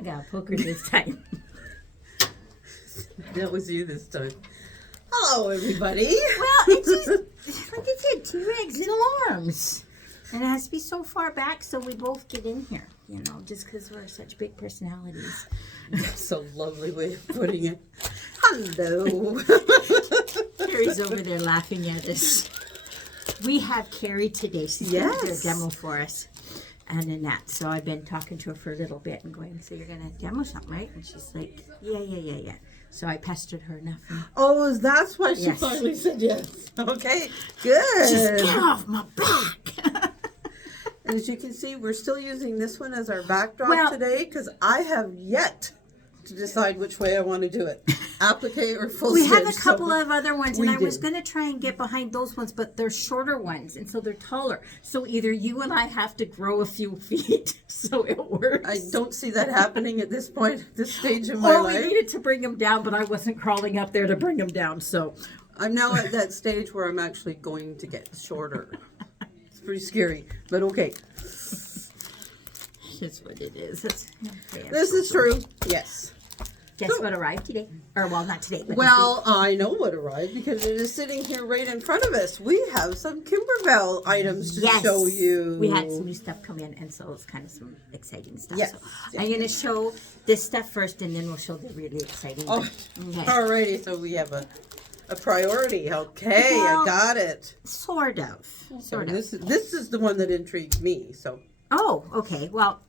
I got a poker this time. That was you this time. Hello, everybody. Well, it's just, like I said, T-Rex in alarms. And it has to be so far back so we both get in here, just because we're such big personalities. That's a lovely way of putting it. Hello. Kerri's over there laughing at us. We have Kerri today. She's going to do a demo for us. And Annette. So I've been talking to her for a little bit and going, so you're going to demo something, right? And she's like, yeah. So I pestered her enough. Oh, that's why she finally said yes. Okay, good. Just get off my back. And as you can see, we're still using this one as our backdrop today because I have yet to decide which way I want to do it. Applique or full We stitch. have a couple of other ones, and I was going to try and get behind those ones, but they're shorter ones, and so they're taller. So either you and I have to grow a few feet so it works. I don't see that happening at this point, at this stage in my life. Or we needed to bring them down, but I wasn't crawling up there to bring them down, so. I'm now at that stage where I'm actually going to get shorter. It's pretty scary, but okay. It's what it is. This is true, yes. Guess what arrived today? Or, well, not today. But well, I know what arrived because it is sitting here right in front of us. We have some Kimberbell items to show you. We had some new stuff come in, and so it's kind of some exciting stuff. Yes. So I'm going to show this stuff first, and then we'll show the really exciting stuff. Okay. Alrighty, so we have a priority. Okay, well, I got it. Sort of. This is the one that intrigued me. So. Oh, okay. Well,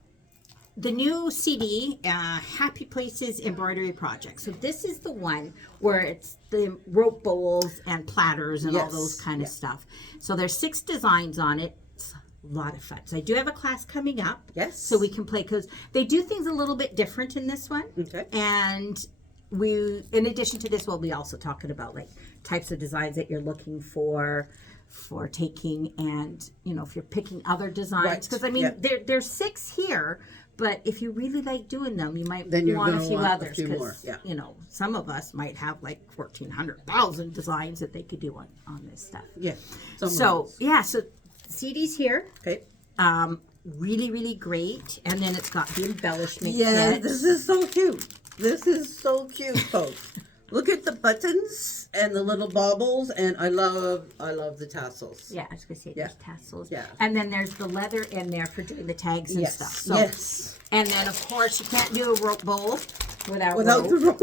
the new CD, Happy Places Embroidery Project. So this is the one where it's the rope bowls and platters and all those kind of stuff. So there's 6 designs on it. It's a lot of fun. So I do have a class coming up. Yes. So we can play, because they do things a little bit different in this one. Okay. And we, in addition to this, we'll be also talking about like types of designs that you're looking for taking, and if you're picking other designs. Because I mean, there's 6 here. But if you really like doing them, you might want a few others. Because, some of us might have like 1,400,000 designs that they could do on this stuff. Yeah. So CD's here. Okay. Really, really great. And then it's got the embellishment kit. This is so cute. This is so cute, folks. Look at the buttons and the little baubles, and I love the tassels. Yeah, I was going to say there's tassels. Yeah. And then there's the leather in there for doing the tags and stuff. So, yes. And then, of course, you can't do a rope bowl without the rope.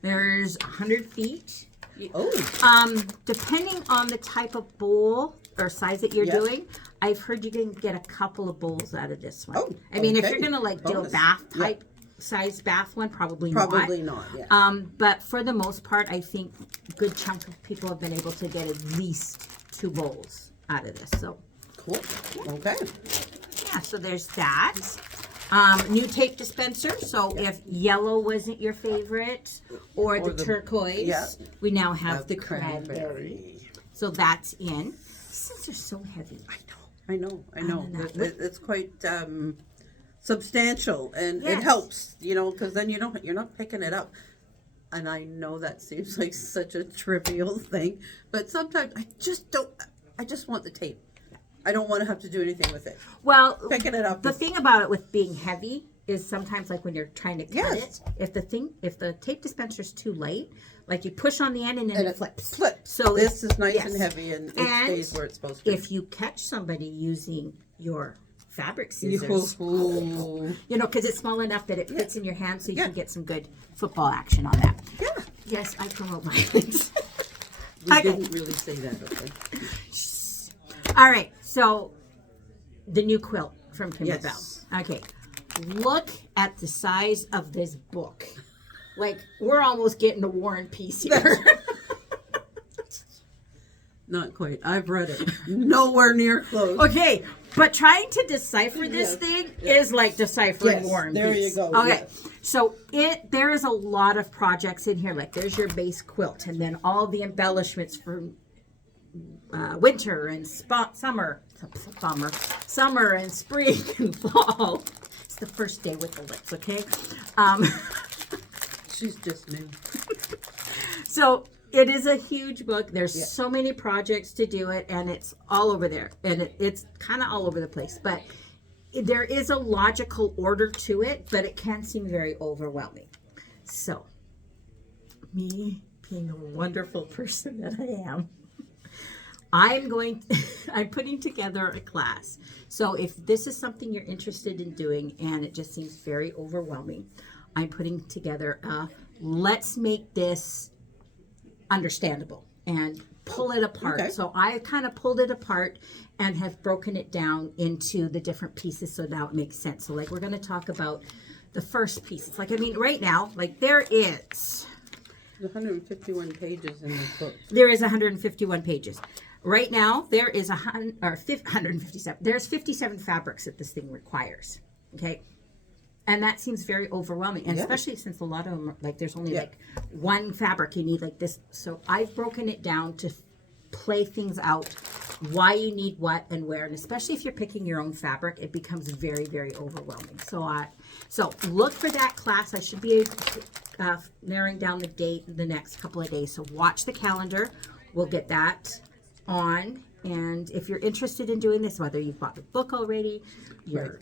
There's 100 feet. Oh. Depending on the type of bowl or size that you're doing, I've heard you can get a couple of bowls out of this one. Oh, I mean, if you're going to do a bath type size bath one, probably not. Probably not, yeah. But for the most part, I think a good chunk of people have been able to get at least 2 bowls out of this. So cool. Okay. Yeah, so there's that. New tape dispenser. So if yellow wasn't your favorite, or the turquoise, we now have the cranberry. So that's in. These are so heavy. I know. It's quite substantial, and it helps, because then you're not picking it up. And I know that seems like such a trivial thing, but sometimes I just want the tape. I don't want to have to do anything with it. Well, picking it up. The thing about it with being heavy is sometimes, like when you're trying to cut it, if the tape dispenser is too light, like you push on the end and then it flips. So this is nice and heavy, and it stays where it's supposed to be. If you catch somebody using your fabric scissors, because it's small enough that it fits in your hand, so you can get some good football action on that. Yeah. Yes, I promote violence. We didn't really say that, okay? All right, so the new quilt from Kimberbell. Yes. Okay, look at the size of this book. Like, we're almost getting a War and Peace here. Not quite. I've read it. Nowhere near close. Okay, but trying to decipher this thing is like deciphering War and Peace. There you go. Okay, so there is a lot of projects in here. Like, there's your base quilt, and then all the embellishments for winter and summer and spring and fall. It's the first day with the lips, okay? She's just new. So it is a huge book. There's so many projects to do it, and it's all over there. And it's kind of all over the place. But there is a logical order to it, but it can seem very overwhelming. So, me being the wonderful person that I am, I'm putting together a class. So if this is something you're interested in doing and it just seems very overwhelming, I'm putting together let's make this understandable and pull it apart. Okay. So I kind of pulled it apart and have broken it down into the different pieces so now it makes sense. So like we're going to talk about the first pieces. Like, I mean, right now, like there is 151 pages in this book. There is 151 pages. Right now, there is 157. There's 57 fabrics that this thing requires. Okay, and that seems very overwhelming, and especially since a lot of them, like, there's only like one fabric you need, like this. So I've broken it down to play things out, why you need what and where, and especially if you're picking your own fabric, it becomes very, very overwhelming. So look for that class. I should be narrowing down the date in the next couple of days. So watch the calendar. We'll get that on. And if you're interested in doing this, whether you've bought the book already, you're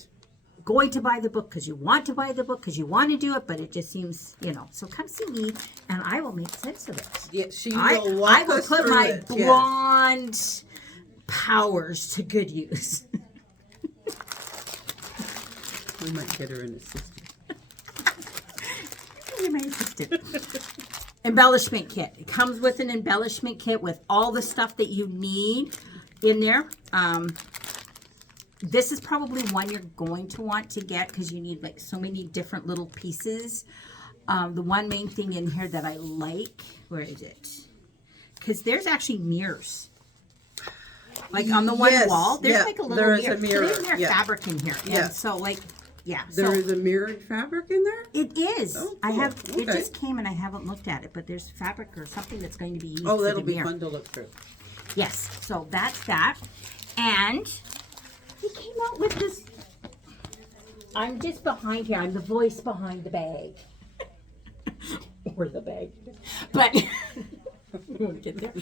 going to buy the book because you want to buy the book because you want to do it, but it just seems, so come see me and I will make sense of it. Yeah, she will I will put my blonde powers to good use. We might get her an assistant. You're my assistant. Embellishment kit. It comes with an embellishment kit with all the stuff that you need in there. This is probably one you're going to want to get because you need like so many different little pieces. The one main thing in here that I like, where is it? Because there's actually mirrors. Like on the one wall, there's like a little mirror. There is a mirror. So there's fabric in here. Yeah. And so like, There is a mirrored fabric in there? It is. Oh, cool. I have. Okay. It just came and I haven't looked at it, but there's fabric or something that's going to be used. Oh, for that'll the be mirror. fun to look through. Yes. So that's that. And he came out with this. I'm just behind here. I'm the voice behind the bag. Or the bag. But we won't get there.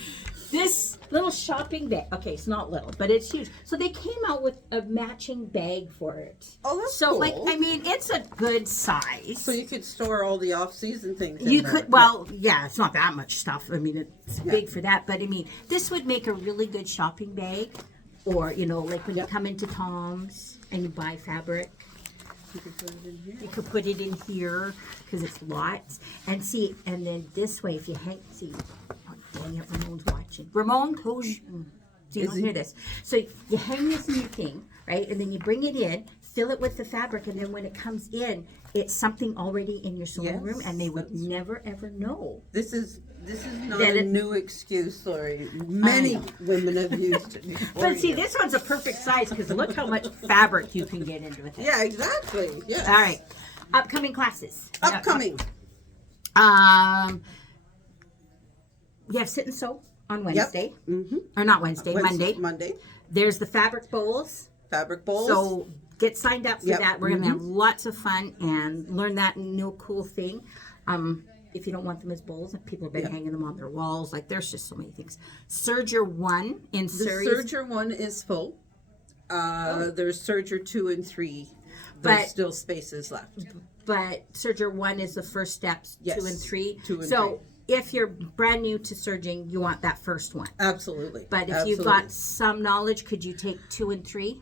This little shopping bag. Okay, it's not little, but it's huge. So they came out with a matching bag for it. Oh, that's so cool. like, I mean, it's a good size. So you could store all the off-season things in You there. could, well, yeah, it's not that much stuff. I mean, it's big for that. But I mean, this would make a really good shopping bag. Or, like when you come into Tom's and you buy fabric. You could put it in here. You could put it in here because it's lots. And see, and then this way, if you hang, see, oh, dang it, Ramon's watching. Ramon, who's, so you don't hear this. So you hang this in your thing, right? And then you bring it in, fill it with the fabric, and then when it comes in, it's something already in your sewing room, and they would never, ever know. This is not a new excuse, Lori. Many women have used it before. But see, this one's a perfect size because look how much fabric you can get into it. Yeah, exactly. Yes. All right. Upcoming classes. Upcoming. We have Sit and Sew on Wednesday. Yep. Mm-hmm. Or not Wednesday, Monday. Monday. There's the fabric bowls. Fabric bowls. So get signed up for that. We're going to have Mm-hmm. lots of fun and learn that new cool thing. If you don't want them as bowls, people have been hanging them on their walls. Like, there's just so many things. Serger 1 in The Surrey. Serger 1 is full. There's Serger 2 and 3. There's still spaces left. But Serger 1 is the first steps, 2 and 3. 2 and so if you're brand new to serging, you want that first one. Absolutely. But if you've got some knowledge, could you take 2 and 3?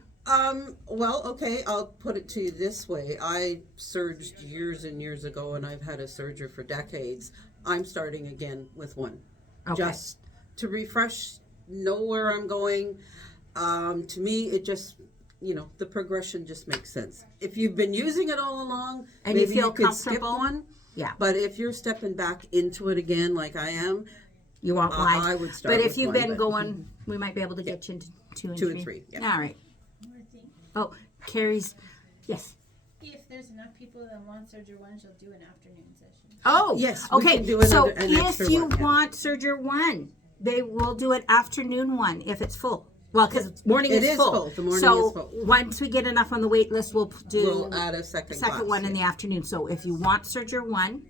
Well, okay, I'll put it to you this way. I serged years and years ago, and I've had a serger for decades. I'm starting again with 1. Okay. Just to refresh, know where I'm going. To me, it just, the progression just makes sense. If you've been using it all along, and maybe you feel you could comfortable, skip 1. Yeah. But if you're stepping back into it again like I am, you want 1. I would start But with if you've 1, been going, we might be able to get you into 2 and 3. 2 and 3, yeah. All right. Oh, Kerri's, yes. If there's enough people that want Serger 1, she'll do an afternoon session. Oh, yes. We okay. can do So an if extra you one, want Serger 1, they will do an afternoon one if it's full. Well, because morning It is is full. full. The morning so is full. Once we get enough on the wait list, we'll do We'll add a second class, one in the afternoon. So if you want Serger 1,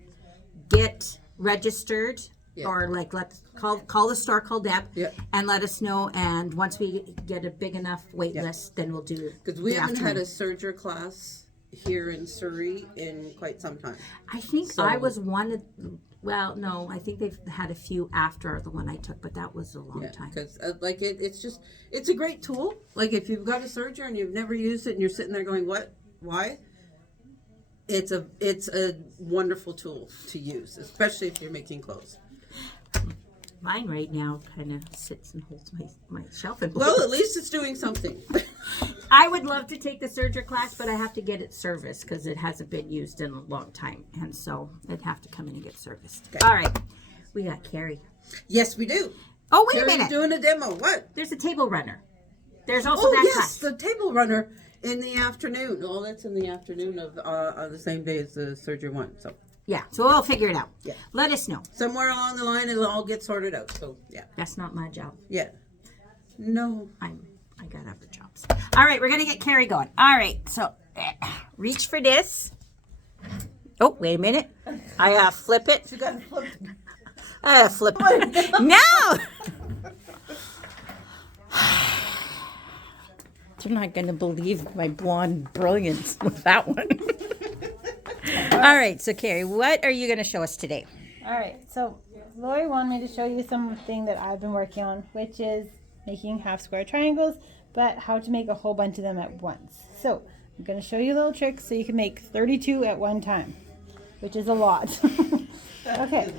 get registered Yeah. or like let's call the store, call Deb, Yeah. and let us know. And once we get a big enough wait Yeah. list, then we'll do. Because we the haven't had a afternoon. serger class here in Surrey in quite some time. I think So- I was one of. Well, no, I think they've had a few after the one I took, but that was a long time. Because like it's a great tool. Like if you've got a serger and you've never used it and you're sitting there going, what, why? It's a wonderful tool to use, especially if you're making clothes. Mine right now kind of sits and holds my shelf. And Well, at least it's doing something. I would love to take the serger class, but I have to get it serviced because it hasn't been used in a long time, and so I'd have to come in and get serviced. Okay. All right, we got Kerri. Yes, we do. Oh, wait a Kerri's minute. doing a demo. What? There's a table runner. There's also Oh, that yes, class. the table runner in the afternoon. Oh, that's in the afternoon of the same day as the serger one. So Yeah, so we'll figure it out. Yeah. Let us know. somewhere along the line, it'll all get sorted out. So yeah, That's not my job. yeah. No. I got other jobs. All right, we're gonna get Kerri going. All right, so reach for this. Oh, wait a minute. I flip it. You got flipped. I flip it. No. You're not gonna believe my blonde brilliance with that one. All right, so Kerri, what are you gonna show us today? All right, so Lori wanted me to show you something that I've been working on, which is making half square triangles, but how to make a whole bunch of them at once. So I'm going to show you a little trick so you can make 32 at one time, which is a lot. Okay,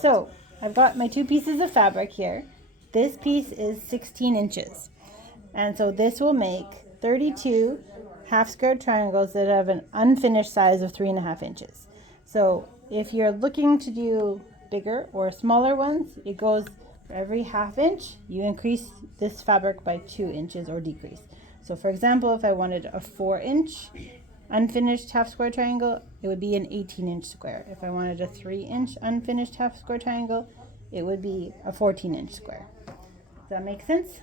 so I've got my 2 pieces of fabric here. This piece is 16 inches, and so this will make 32 half square triangles that have an unfinished size of 3.5 inches. So if you're looking to do bigger or smaller ones, it goes for every ½ inch, you increase this fabric by 2 inches or decrease. So for example, if I wanted a 4-inch unfinished half square triangle, it would be an 18-inch square. If I wanted a 3-inch unfinished half square triangle, it would be a 14-inch square. Does that make sense?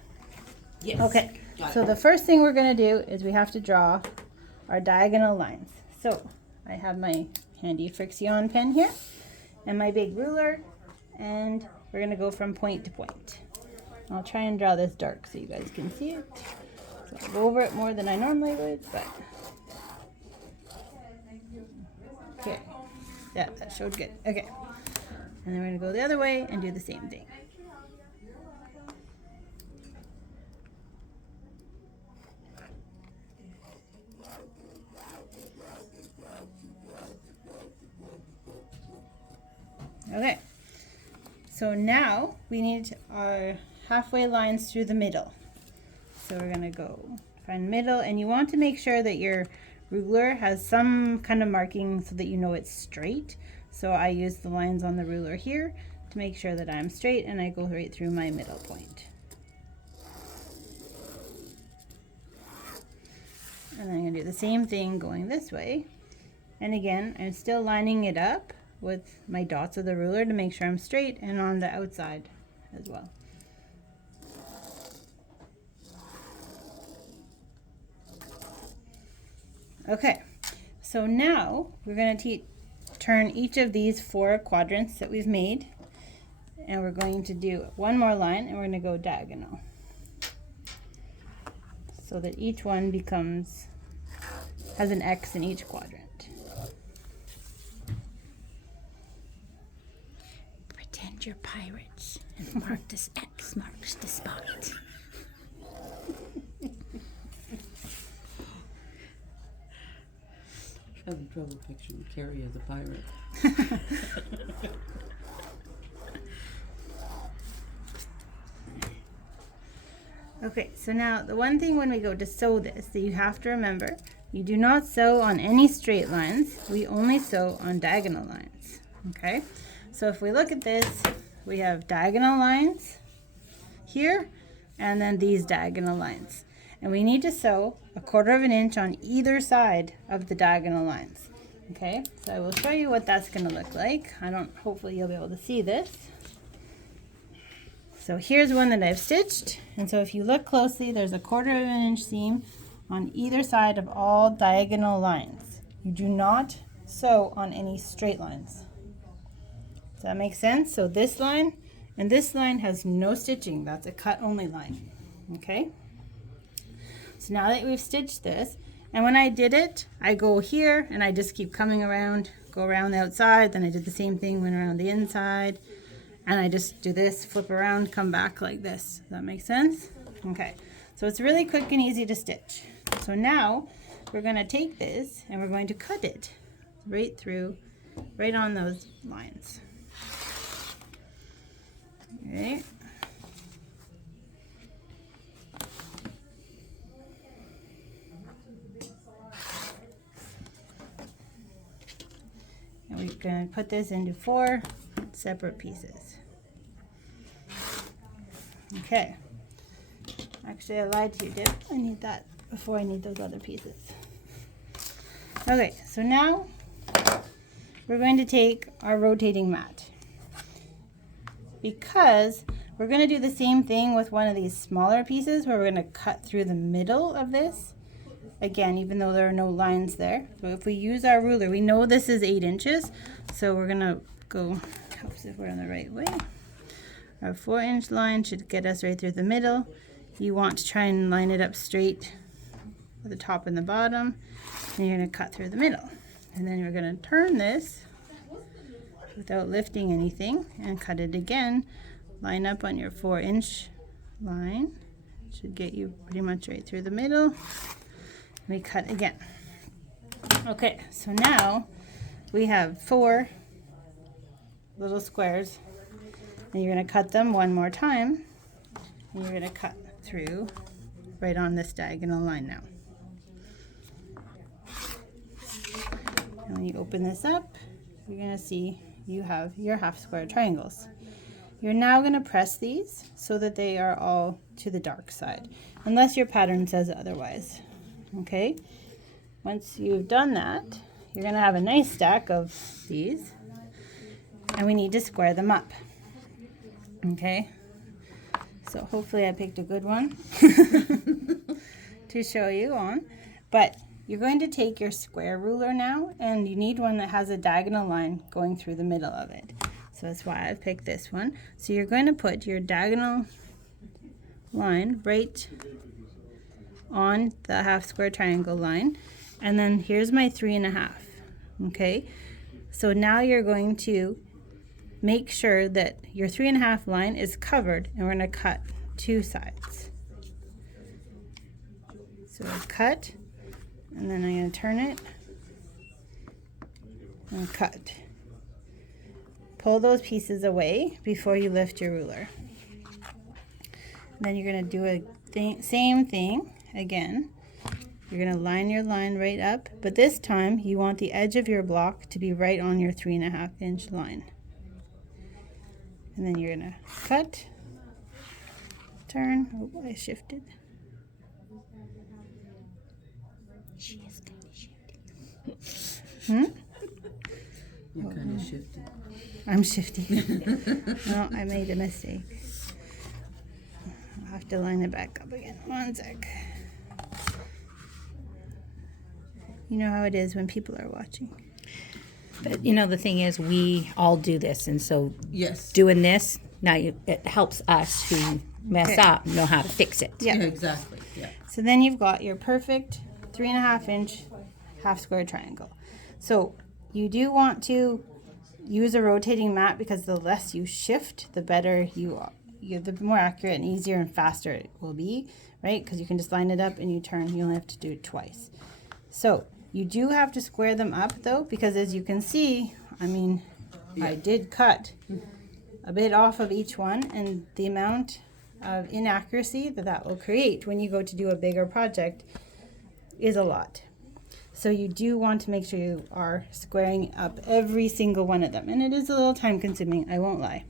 Yes. Okay, so the first thing we're going to do is we have to draw our diagonal lines. So I have my handy Frixion pen here and my big ruler, and we're going to go from point to point. I'll try and draw this dark so you guys can see it. So I'll go over it more than I normally would, but okay. Yeah, that showed good. Okay. And then we're going to go the other way and do the same thing. Okay, so now we need our halfway lines through the middle. So we're gonna go find middle, and you want to make sure that your ruler has some kind of marking so that you know it's straight. So I use the lines on the ruler here to make sure that I'm straight, and I go right through my middle point. And then I'm gonna do the same thing going this way. And again, I'm still lining it up with my dots of the ruler to make sure I'm straight, and on the outside as well. Okay, so now we're going to turn each of these 4 quadrants that we've made, and we're going to do one more line, and we're going to go diagonal so that each one has an X in each quadrant. Pretend you're pirates and mark this X marks the spot. Having trouble picturing Kerri as a pirate. Okay, so now the one thing when we go to sew this that you have to remember, you do not sew on any straight lines. We only sew on diagonal lines. Okay, so if we look at this, we have diagonal lines here, and then these diagonal lines. And we need to sew 1/4 inch on either side of the diagonal lines. Okay, so I will show you what that's going to look like. Hopefully you'll be able to see this. So here's one that I've stitched, and so if you look closely, there's 1/4 inch seam on either side of all diagonal lines. You do not sew on any straight lines. Does that make sense? So this line and this line has no stitching. That's a cut only line. Okay? So now that we've stitched this, and when I did it, I go here and I just keep coming around, go around the outside, then I did the same thing, went around the inside, and I just do this, flip around, come back like this. Does that make sense? Okay, so it's really quick and easy to stitch. So now we're going to take this and we're going to cut it right through, right on those lines. Okay. And we're going to put this into 4 separate pieces. Okay. Actually, I lied to you, Dib. I need that before I need those other pieces. Okay, so now we're going to take our rotating mat. Because we're going to do the same thing with one of these smaller pieces where we're going to cut through the middle of this. Again, even though there are no lines there. So if we use our ruler, we know this is 8 inches. So we're going to go, helps if we're on the right way. Our 4-inch line should get us right through the middle. You want to try and line it up straight at the top and the bottom. And you're going to cut through the middle. And then you're going to turn this without lifting anything and cut it again. Line up on your 4-inch line. Should get you pretty much right through the middle. We cut again. Okay, so now we have 4 little squares, and you're going to cut them one more time, and you're going to cut through right on this diagonal line now. And when you open this up, you're going to see you have your half square triangles. You're now going to press these so that they are all to the dark side, unless your pattern says otherwise. Okay, once you've done that, you're going to have a nice stack of these, and we need to square them up. Okay, so hopefully I picked a good one to show you on, but you're going to take your square ruler now, and you need one that has a diagonal line going through the middle of it. So that's why I picked this one. So you're going to put your diagonal line right on the half square triangle line, and then here's my 3.5. Okay, so now you're going to make sure that your 3.5 line is covered, and we're going to cut 2 sides. So I cut, and then I'm going to turn it and cut. Pull those pieces away before you lift your ruler. And then you're going to do a same thing again. You're going to line your line right up, but this time you want the edge of your block to be right on your 3.5-inch line. And then you're going to cut, turn. Oh, I shifted. She is kind of shifty. You're kind of shifty. I'm shifty. No, I made a mistake. I'll have to line it back up again. One sec. You know how it is when people are watching. But you know, the thing is, we all do this, and so Yes. doing this now, it helps us who mess up know how to fix it. Yeah. Yeah, exactly. Yeah. So then you've got your perfect 3.5-inch half square triangle. So you do want to use a rotating mat, because the less you shift, the better the more accurate and easier and faster it will be, right? Because you can just line it up and you turn. You only have to do it twice. So you do have to square them up though, because as you can see, I mean, I did cut a bit off of each one, and the amount of inaccuracy that will create when you go to do a bigger project is a lot. So you do want to make sure you are squaring up every single one of them. And it is a little time consuming, I won't lie.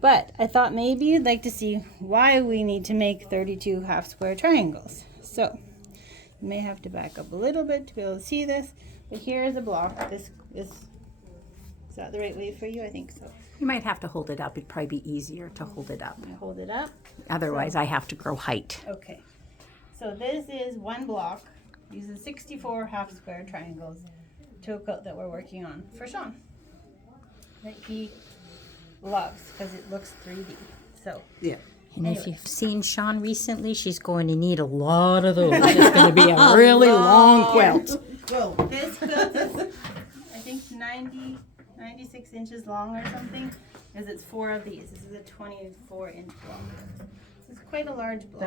But I thought maybe you'd like to see why we need to make 32 half square triangles. So you may have to back up a little bit to be able to see this. But here is a block. This is that the right way for you? I think so. You might have to hold it up. It'd probably be easier to hold it up. I hold it up. Otherwise, I have to grow height. Okay. So this is one block. Uses 64 half square triangles to a quilt that we're working on for Sean. That he loves because it looks 3D. So Yeah. And Anyway. if you've seen Sean recently, she's going to need a lot of those. It's going to be a really long quilt. Well, this quilt is, I think, 96 inches long or something, because it's 4 of these. This is a 24-inch block. It's quite a large block.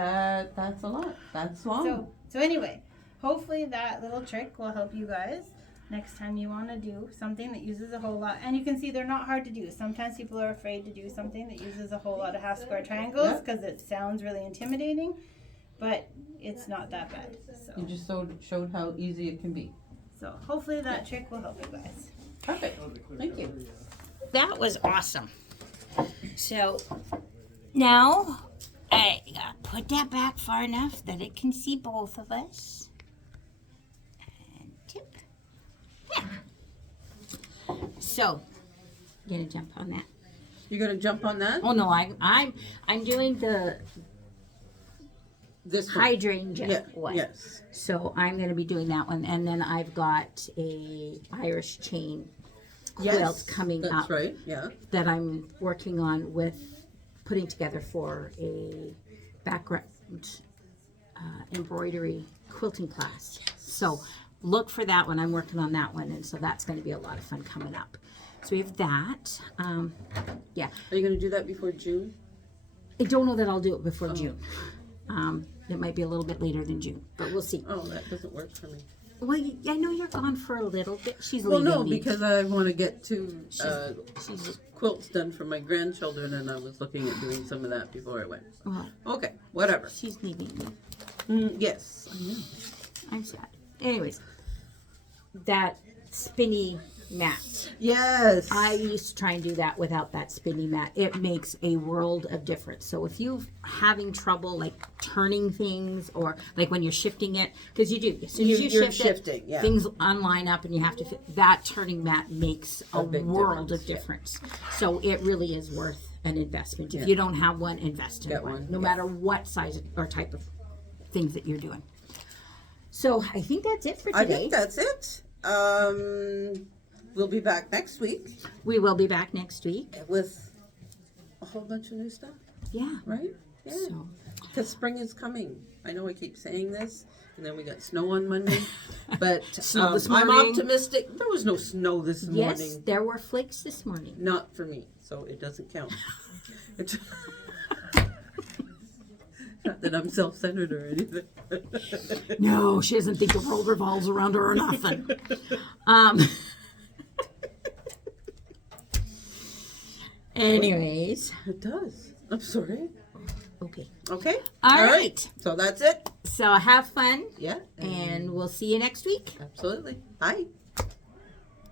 that's a lot. That's long. So anyway, hopefully that little trick will help you guys next time you want to do something that uses a whole lot. And you can see they're not hard to do. Sometimes people are afraid to do something that uses a whole lot of half square triangles because it sounds really intimidating, but it's not that bad. So, You just showed how easy it can be. so hopefully that trick will help you guys. Perfect. Thank you. That was awesome. So now I got to put that back far enough that it can see both of us. And tip. Yeah. So, you gonna jump on that? You gonna jump on that? Oh no, I'm doing the This one. hydrangea Yeah. one. Yes. So I'm going to be doing that one, and then I've got a Irish chain quilt Yes. coming That's up right. Yeah. that I'm working on with putting together for a background embroidery quilting class. So look for that one. I'm working on that one, and so that's going to be a lot of fun coming up. So we have that. Yeah, Are you gonna do that before June? I don't know that I'll do it before June. It might be a little bit later than June, but we'll see. Oh, that doesn't work for me. Well, I know you're gone for a little bit. She's Well, leaving no, me. because I want to get to she's quilts done for my grandchildren, and I was looking at doing some of that before I went. well, Okay, whatever. she's leaving me. Yes, I know. I'm sad. Anyways, that spinny mat. Yes. I used to try and do that without that spinny mat. It makes a world of difference. So if you're having trouble like turning things or like when you're shifting it, because you do, as soon as You're shift shifting, it, yeah. things unline up and you have to fit. That turning mat makes a big world difference, of difference. So it really is worth an investment. If Yeah. you don't have one, invest in Get one, one, no yeah. matter what size or type of things that you're doing. So I think that's it for today. I think that's it. We'll be back next week We will be back next week. with a whole bunch of new stuff, Yeah. right? Yeah. So Because spring is coming. I know I keep saying this, and then we got snow on Monday. But Snow this I'm morning. optimistic. There was no snow this yes, morning. there were flakes this morning. Not for me, so it doesn't count. It's not that I'm self-centered or anything. No, she doesn't think the world revolves around her or nothing. Anyways, It does. I'm sorry. okay. Okay. All right. So that's it. So have fun, Yeah. and we'll see you next week. Absolutely. Bye.